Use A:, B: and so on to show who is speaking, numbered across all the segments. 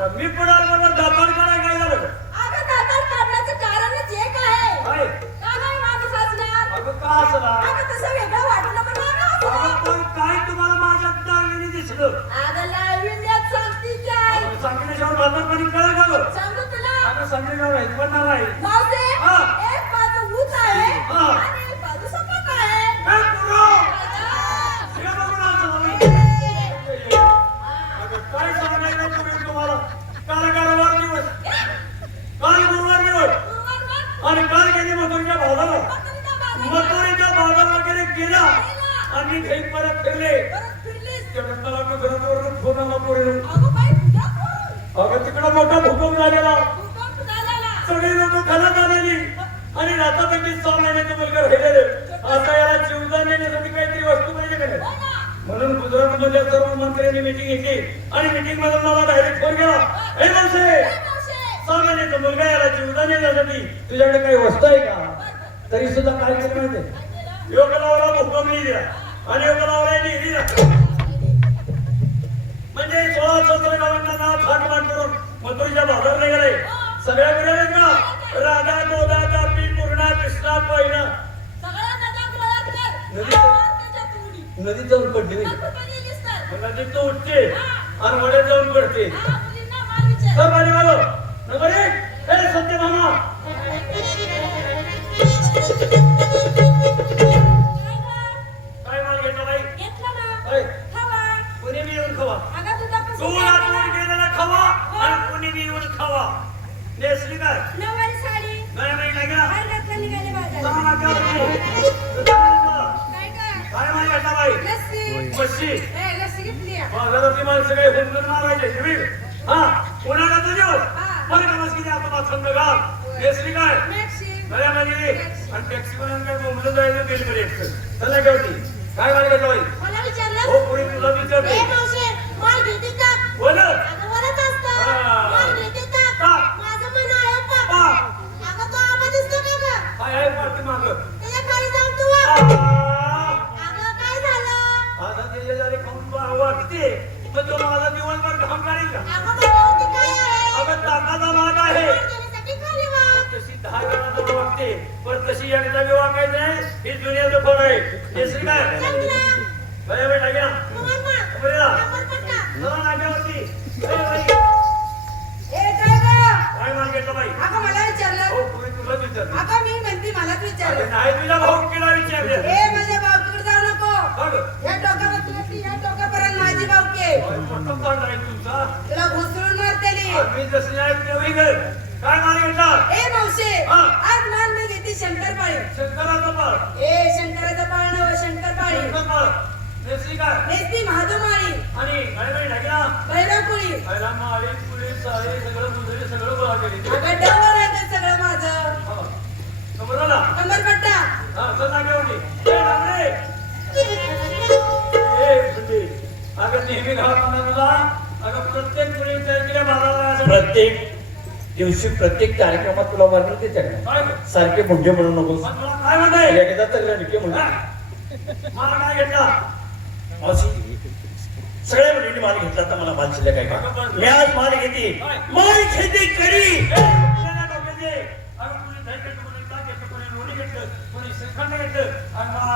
A: मी पुढार बरोबर दातार काढाय काय झालं?
B: अगं दातार काढण्याचं कारणच एक आहे.
A: काय?
B: का नाही तसं
A: काय तुम्हाला माझ्या दागिने दिसलं?
B: अगं लाईव्हिल्यात सांगती काय
A: सांगितल्याशिवाय बाजार पाणी कळेल का
B: सांगू तुला.
A: अगं सांगितल्याशिवाय ऐकवणार आहे जगन्नाथ गुजरातवरून फोन आला पोरीला. अगं तिकडं मोठा भूकंप झालेला. सगळी लोक खालात आलेली. आणि महिन्याचे मुलगा राहिलेले.
B: आता
A: याला जीवदान देण्यासाठी काहीतरी वस्तू पाहिजे का?
B: हो.
A: म्हणून गुजरात मधल्या सर्व मंत्र्यांनी मिटिंग घेतली. आणि मिटिंग मधून मला डायरेक्ट फोन केला. हे माणसे मुलगा याला जीवदान देण्यासाठी तुझ्याकडे काही वस्तू आहे का? तरी सुद्धा काय केलं माहिती काय
B: केलं?
A: योग लावला भूकंप नाही दिला. आणि योग लावला दिला म्हणजे सोळा सतरा गावांना नाव थाट मान करून बाजारला गेले. सगळ्या मिळाले राधा गोदा तापी पूर्णा कृष्णा पैना. नदीत जाऊन पडली नदीत तो उठते. आणि वड्यात जाऊन पडते. नंबर एक नेसली काय?
B: नऊवारी साडी.
A: नाही बाई काय का?
B: बाहेर घातलं निघाले बाजारात. सहा
A: नाक्यावरती. काय
B: गं?
A: काय माल घेतला बाई?
B: लस्सी.
A: मच्छी ए,
B: लस्सी घेतली आहे.
A: बाजारातली माणसं काही हुंदून मारायचे शिवी. हा? उन्हाळ्याचा दिवस
B: हा.
A: बरं का बस किती आता थंड गाव नेसली काय?
B: मॅक्सी.
A: गळ्यामध्ये आणि टॅक्सी म्हणून काय जायचं बिल चला काय Amen. शंकराचा पाळ.
B: ए शंकराचा पाळ नव शंकर
A: पाळ. नेसली काय?
B: नेसती महादमाळी
A: आणि बाई
B: ढाकला
A: माळी सारे सगळं सगळं गोळा केली.
B: अगं डवर आहे ते सगळं माझं.
A: हा. समोर आला
B: कमरपट्टा
A: हा चल नाक्यावरती ए, डांगरे. ए, सुट्टी. अगं नेहमी घालताना तुला. अगं प्रत्येक वेळी विचार केल्या बाजाराला
C: प्रत्येक दिवशी प्रत्येक कार्यक्रमात तुला वर्णन देते सारखे मुंडे म्हणू नकोस
A: काय म्हणताय
C: एकदा तर म्हणून
A: मला काय घेतला
C: सगळ्या मुलींनी माल घेतला तर मला माल शिल्लक आहे
A: मी
C: आज माल घेते माल घेते करी
A: घेतलं, कोणी कोणी श्रीखंड मा-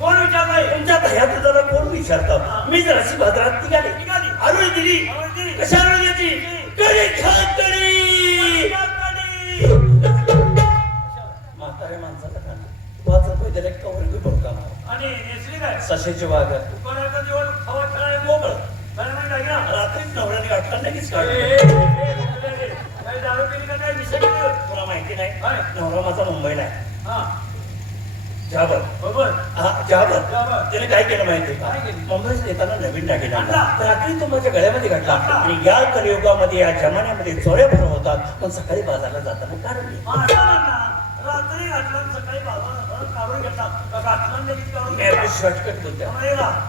A: कोण विचारलंय?
C: तुमच्या भयात जरा कोण विचारतात मी जर अशी भद्रात निघाली
A: निघाली. दिली आरोळी दिली.
C: कशा द्यायची करी खा करी
A: गाडी.
C: म्हाताऱ्या माणसाला का पाच रुपये दिले का वर्ग भरता
A: आणि नेसली काय
C: सशेचे वाघ.
A: दुकानाचा खावा मोकळ.
C: रात्रीच नवऱ्याने गाठला लगेच काढलं.
A: काही दारू पिली का काय? विषय? तुला
C: माहिती नाही? नवरा माझा मुंबईला आहे. जाबर
A: बरोबर
C: हा जाबर. त्याने काय केलं माहिती का? मुंबईत येताना नवीन. रात्री तो माझ्या गळ्यामध्ये घातला आणि या कलियुगामध्ये या जमान्यामध्ये चोऱ्या भर होतात पण सकाळी बाजारला जाताना कारण
A: रात्री घातला सकाळी काढून घेतला
C: शॉर्टकट.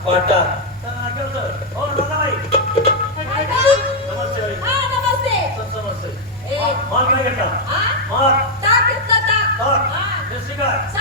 C: वाटा.
A: हो? नमस्ते.
B: हा, नमस्ते.
A: घेतला?
B: हा?
A: हा. काय?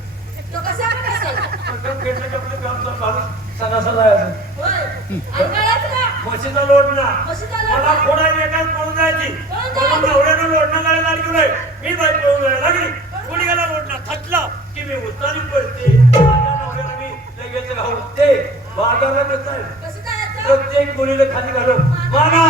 A: सणासण जायचं. म्हशीचा
B: मला
A: एकाच पळून जायची मला. नवऱ्यानं लोटणं गाडी लागली नाही मी बाई पळून जायला लागली. कोणी गेला लोटणं. थटला की मी उतारी माझ्या नवऱ्याला मी लगेच घावते बाजारला कसं प्रत्येक मुलीला खाली घालून. माना